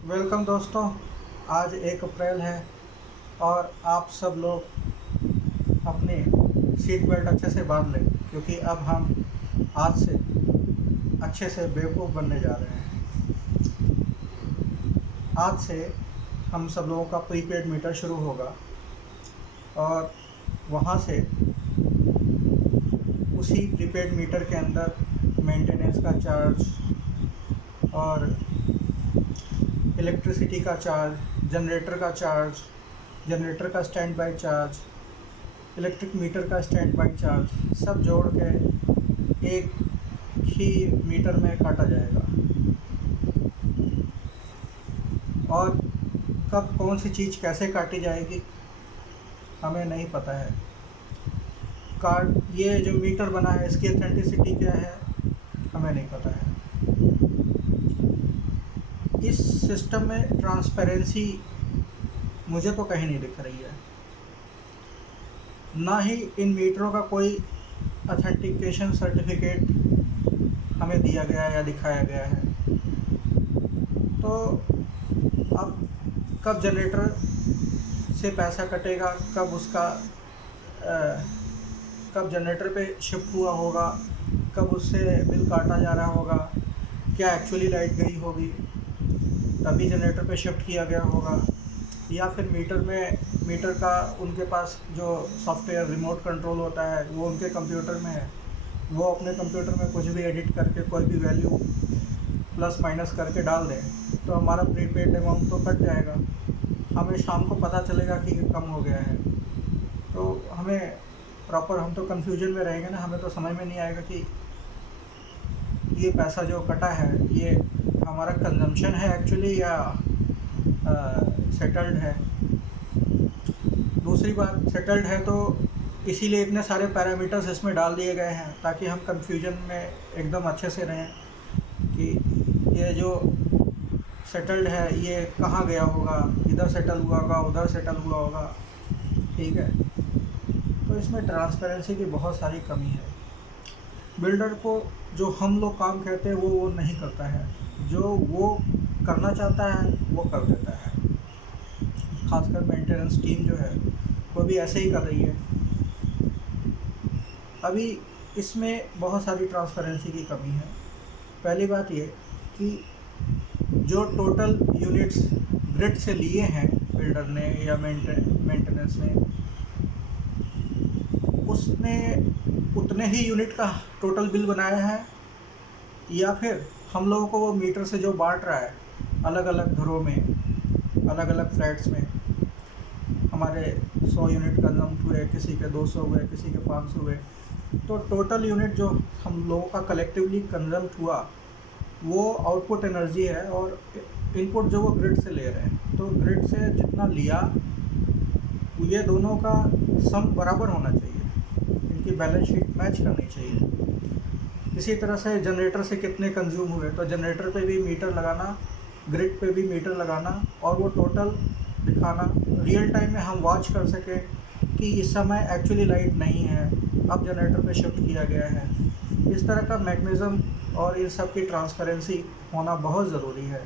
Welcome दोस्तों। आज 1 अप्रैल है और आप सब लोग अपनी सीट बेल्ट अच्छे से बांध लें, क्योंकि अब हम आज से अच्छे से बेवकूफ़ बनने जा रहे हैं। आज से हम सब लोगों का प्रीपेड मीटर शुरू होगा और वहाँ से उसी प्रीपेड मीटर के अंदर मेंटेनेंस का चार्ज और इलेक्ट्रिसिटी का चार्ज, जनरेटर का चार्ज, जनरेटर का stand by charge, electric meter का स्टैंड बाई चार्ज सब जोड़ के एक ही मीटर में काटा जाएगा। और कब कौन सी चीज़ कैसे काटी जाएगी हमें नहीं पता है। ये जो मीटर बना है इसकी ऑथेंटिसिटी क्या है हमें नहीं पता है। इस सिस्टम में ट्रांसपेरेंसी मुझे तो कहीं नहीं दिख रही है, ना ही इन मीटरों का कोई ऑथेंटिकेशन सर्टिफिकेट हमें दिया गया या दिखाया गया है। तो अब कब जनरेटर से पैसा कटेगा, कब जनरेटर पे शिफ्ट हुआ होगा, कब उससे बिल काटा जा रहा होगा, क्या एक्चुअली लाइट गई होगी तभी जनरेटर पे शिफ्ट किया गया होगा, या फिर मीटर का उनके पास जो सॉफ्टवेयर रिमोट कंट्रोल होता है वो उनके कंप्यूटर में है, वो अपने कंप्यूटर में कुछ भी एडिट करके कोई भी वैल्यू प्लस माइनस करके डाल दें तो हमारा प्रीपेड अमाउंट तो कट जाएगा। हमें शाम को पता चलेगा कि ये कम हो गया है। तो हम तो कन्फ्यूजन में रहेंगे ना, हमें तो समझ में नहीं आएगा कि ये पैसा जो कटा है ये हमारा कंजम्पशन है एक्चुअली या सेटल्ड है। दूसरी बात, सेटल्ड है तो इसीलिए इतने सारे पैरामीटर्स इसमें डाल दिए गए हैं ताकि हम कंफ्यूजन में एकदम अच्छे से रहें कि ये जो सेटल्ड है ये कहाँ गया होगा, इधर सेटल हुआ होगा, उधर सेटल हुआ होगा। ठीक है, तो इसमें ट्रांसपेरेंसी की बहुत सारी कमी है। बिल्डर को जो हम लोग काम कहते हैं वो नहीं करता है, जो वो करना चाहता है वो कर देता है। खासकर मेंटेनेंस टीम जो है वो भी ऐसे ही कर रही है। अभी इसमें बहुत सारी ट्रांसपेरेंसी की कमी है। पहली बात ये कि जो टोटल यूनिट्स ग्रिड से लिए हैं बिल्डर ने या मेंटेनेंस ने, उसने उतने ही यूनिट का टोटल बिल बनाया है या फिर हम लोगों को वो मीटर से जो बांट रहा है अलग अलग घरों में, अलग अलग फ्लैट्स में, हमारे 100 यूनिट कंज्यूम हुए, किसी के 200 हुए, किसी के 500 हुए, तो टोटल यूनिट जो हम लोगों का कलेक्टिवली कंज्यूम हुआ वो आउटपुट एनर्जी है और इनपुट जो वो ग्रिड से ले रहे हैं। तो ग्रिड से जितना लिया ये दोनों का सम बराबर होना चाहिए, इनकी बैलेंस शीट मैच करनी चाहिए। इसी तरह से जनरेटर से कितने कंज्यूम हुए तो जनरेटर पे भी मीटर लगाना, ग्रिड पे भी मीटर लगाना और वो टोटल दिखाना, रियल टाइम में हम वॉच कर सकें कि इस समय एक्चुअली लाइट नहीं है, अब जनरेटर पे शिफ्ट किया गया है। इस तरह का मैकेनिज़्म और इन सब की ट्रांसपेरेंसी होना बहुत ज़रूरी है।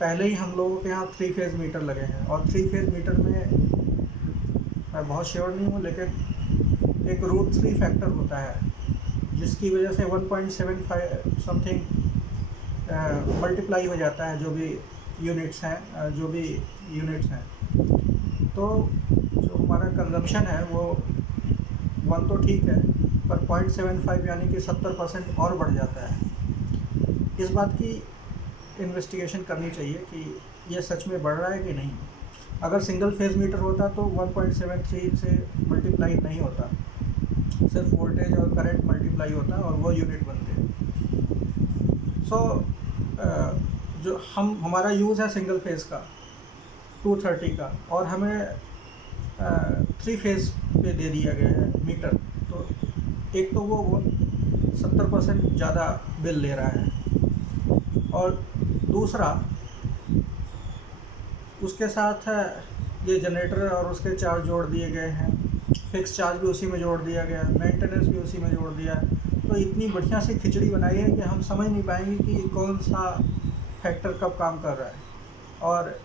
पहले ही हम लोगों के यहाँ 3 फेज़ मीटर लगे हैं और 3 फेज़ मीटर में मैं बहुत श्योर नहीं हूँ, लेकिन एक √3 फैक्टर होता है जिसकी वजह से 1.75 समथिंग मल्टीप्लाई हो जाता है जो भी यूनिट्स हैं। तो जो हमारा कंजम्पशन है वो 1 तो ठीक है, पर 0.75 यानी कि 70% और बढ़ जाता है। इस बात की इन्वेस्टिगेशन करनी चाहिए कि ये सच में बढ़ रहा है कि नहीं। अगर सिंगल फेज मीटर होता तो 1.73 से मल्टीप्लाई नहीं होता, सिर्फ वोल्टेज और करंट मल्टीप्लाई होता और वो यूनिट बनते। जो हमारा यूज़ है सिंगल फेज़ का 230 का और हमें 3 फेज़ पे दे दिया गया है मीटर, तो एक तो वो 70% ज़्यादा बिल ले रहा है और दूसरा उसके साथ ये जनरेटर और उसके चार्ज जोड़ दिए गए हैं, फिक्स चार्ज भी उसी में जोड़ दिया गया है, मेंटेनेंस भी उसी में जोड़ दिया है। तो इतनी बढ़िया सी खिचड़ी बनाई है कि हम समझ नहीं पाएंगे कि कौन सा फैक्टर कब काम कर रहा है। और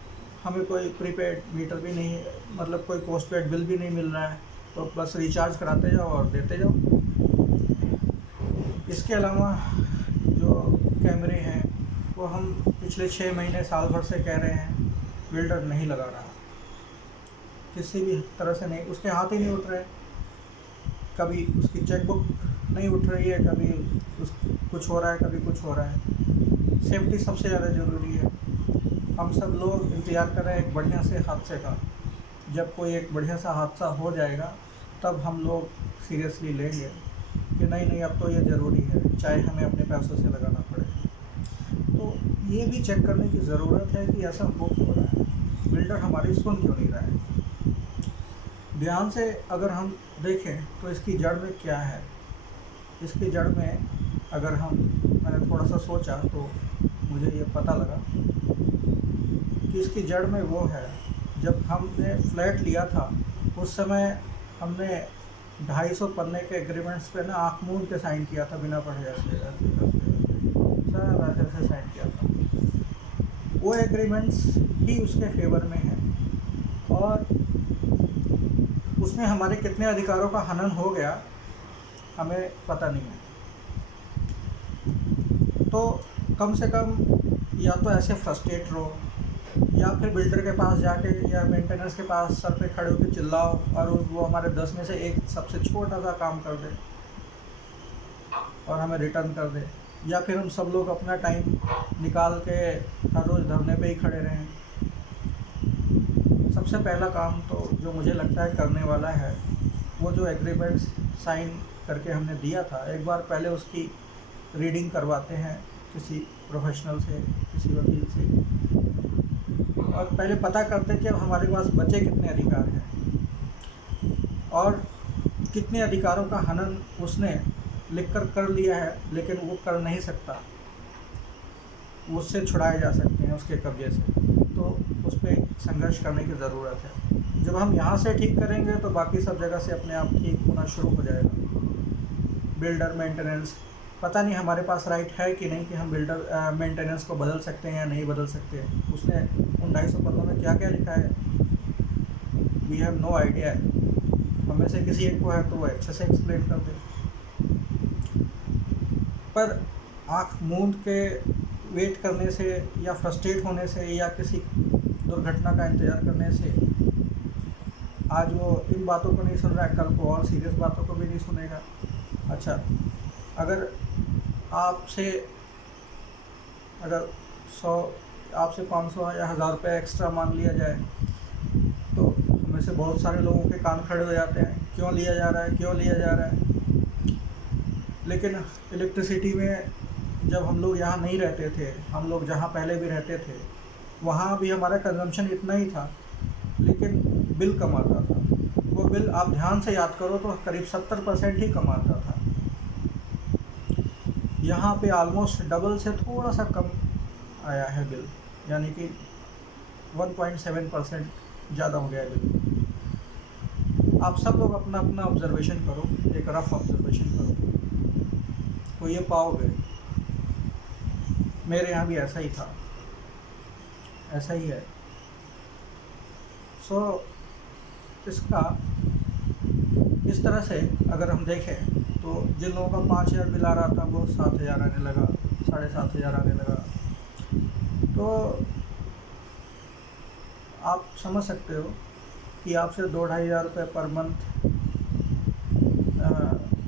हमें कोई प्रीपेड मीटर भी नहीं, मतलब कोई पोस्टपेड बिल भी नहीं मिल रहा है, तो बस रिचार्ज कराते जाओ और देते जाओ। इसके अलावा जो कैमरे हैं वो हम पिछले 6 महीने साल भर से कह रहे हैं, बिल्डर नहीं लगा रहा, किसी भी तरह से नहीं, उसके हाथ ही नहीं उठ रहे। कभी उसकी चेकबुक नहीं उठ रही है, कभी कुछ हो रहा है, कभी कुछ हो रहा है। सेफ्टी सबसे ज़्यादा ज़रूरी है। हम सब लोग इंतज़ार कर रहे हैं एक बढ़िया से हादसे का। जब कोई एक बढ़िया सा हादसा हो जाएगा तब हम लोग सीरियसली लेंगे कि नहीं नहीं, अब तो ये ज़रूरी है, चाहे हमें अपने पैसों से लगाना पड़े। तो ये भी चेक करने की ज़रूरत है कि ऐसा हो क्यों रहा है, बिल्डर हमारी सुन क्यों नहीं रहा है। ध्यान से अगर हम देखें तो इसकी जड़ में क्या है। इसकी जड़ में अगर मैंने थोड़ा सा सोचा तो मुझे ये पता लगा कि इसकी जड़ में वो है, जब हमने फ्लैट लिया था उस समय हमने 250 पन्ने के एग्रीमेंट्स पे ना आँख मूंद के साइन किया था, बिना पढ़े ऐसे साइन किया था। वो एग्रीमेंट्स ही उसके फेवर में है और उसमें हमारे कितने अधिकारों का हनन हो गया हमें पता नहीं है। तो कम से कम या तो ऐसे फ्रस्ट्रेट रहो या फिर बिल्डर के पास जाके या मेंटेनेंस के पास सर पे खड़े होकर चिल्लाओ और वो हमारे 10 में से एक सबसे छोटा सा काम कर दे और हमें रिटर्न कर दे, या फिर हम सब लोग अपना टाइम निकाल के हर रोज़ धरने पे ही खड़े रहें। सबसे पहला काम तो जो मुझे लगता है करने वाला है, वो जो एग्रीमेंट साइन करके हमने दिया था, एक बार पहले उसकी रीडिंग करवाते हैं किसी प्रोफेशनल से, किसी वकील से, और पहले पता करते हैं कि अब हमारे पास बचे कितने अधिकार हैं और कितने अधिकारों का हनन उसने लिखकर कर लिया है लेकिन वो कर नहीं सकता, उससे छुड़ाए जा सकते हैं उसके कब्जे से। तो उस पर संघर्ष करने की ज़रूरत है। जब हम यहाँ से ठीक करेंगे तो बाकी सब जगह से अपने आप ठीक होना शुरू हो जाएगा। बिल्डर मेंटेनेंस, पता नहीं हमारे पास राइट है कि नहीं कि हम बिल्डर मेंटेनेंस को बदल सकते हैं या नहीं बदल सकते। उसने उन 250 पन्नों में क्या क्या लिखा है, वी हैव नो आइडिया। हमें से किसी एक को है तो वो अच्छे से एक्सप्लेन कर दे, पर आँख मूंद के वेट करने से या फ्रस्ट्रेट होने से या किसी दुर्घटना का इंतज़ार करने से आज वो इन बातों को नहीं सुन रहा है, कल को और सीरियस बातों को भी नहीं सुनेगा। अच्छा, अगर आपसे 500 या 1000 रुपये एक्स्ट्रा मांग लिया जाए तो हमें से बहुत सारे लोगों के कान खड़े हो जाते हैं, क्यों लिया जा रहा है, क्यों लिया जा रहा है। लेकिन इलेक्ट्रिसिटी में जब हम लोग यहाँ नहीं रहते थे, हम लोग जहाँ पहले भी रहते थे वहाँ भी हमारा कंजम्पशन इतना ही था, लेकिन बिल कम आता था। वो बिल आप ध्यान से याद करो तो करीब 70% ही कम आता था। यहाँ पे ऑलमोस्ट डबल से थोड़ा सा कम आया है बिल, यानी कि 1.7% ज़्यादा हो गया है बिल। आप सब लोग अपना अपना ऑब्जर्वेशन करो, एक रफ ऑब्जर्वेशन करो तो ये पाओगे। मेरे यहाँ भी ऐसा ही था, ऐसा ही है। सो इसका इस तरह से अगर हम देखें तो जिन लोगों का 5000 बिल आ रहा था वो 7000 आने लगा, 7500 आने लगा। तो आप समझ सकते हो कि आपसे 2-2.5 रुपये पर मंथ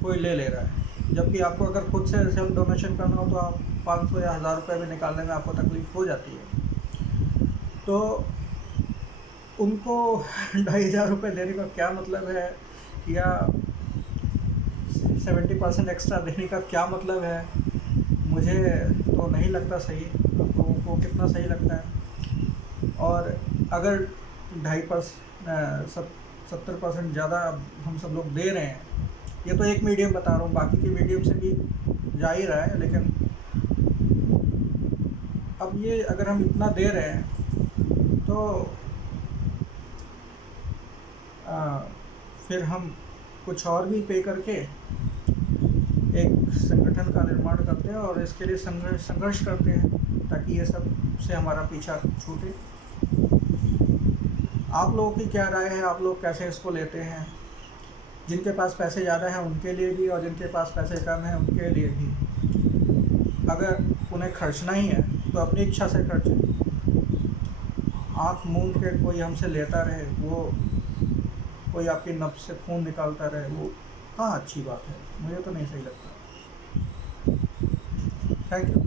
कोई ले रहा है, जबकि आपको अगर खुद से सेल्फ डोनेशन करना हो तो आप 500 या 1000 रुपये भी निकालने में आपको तकलीफ़ हो जाती है। तो उनको 2,500 रुपये देने का क्या मतलब है, या 70% एक्स्ट्रा देने का क्या मतलब है, मुझे तो नहीं लगता सही। आप लोगों को कितना सही लगता है? और अगर 70% ज़्यादा हम सब लोग दे रहे हैं, ये तो एक मीडियम बता रहा हूँ, बाकी के मीडियम से भी जा ही रहा है, लेकिन अब ये अगर हम इतना दे रहे हैं तो फिर हम कुछ और भी पे करके एक संगठन का निर्माण करते हैं और इसके लिए संघर्ष करते हैं ताकि ये सब से हमारा पीछा छूटे। आप लोगों की क्या राय है, आप लोग कैसे इसको लेते हैं? जिनके पास पैसे ज़्यादा हैं उनके लिए भी, और जिनके पास पैसे कम हैं उनके लिए भी। अगर उन्हें खर्चना ही है तो अपनी इच्छा से खर्चें। आँख मूंद के कोई हमसे लेता रहे, वो कोई आपकी नब्ज़ से खून निकालता रहे, वो कहाँ अच्छी बात है? मुझे तो नहीं सही लगता। Thank you.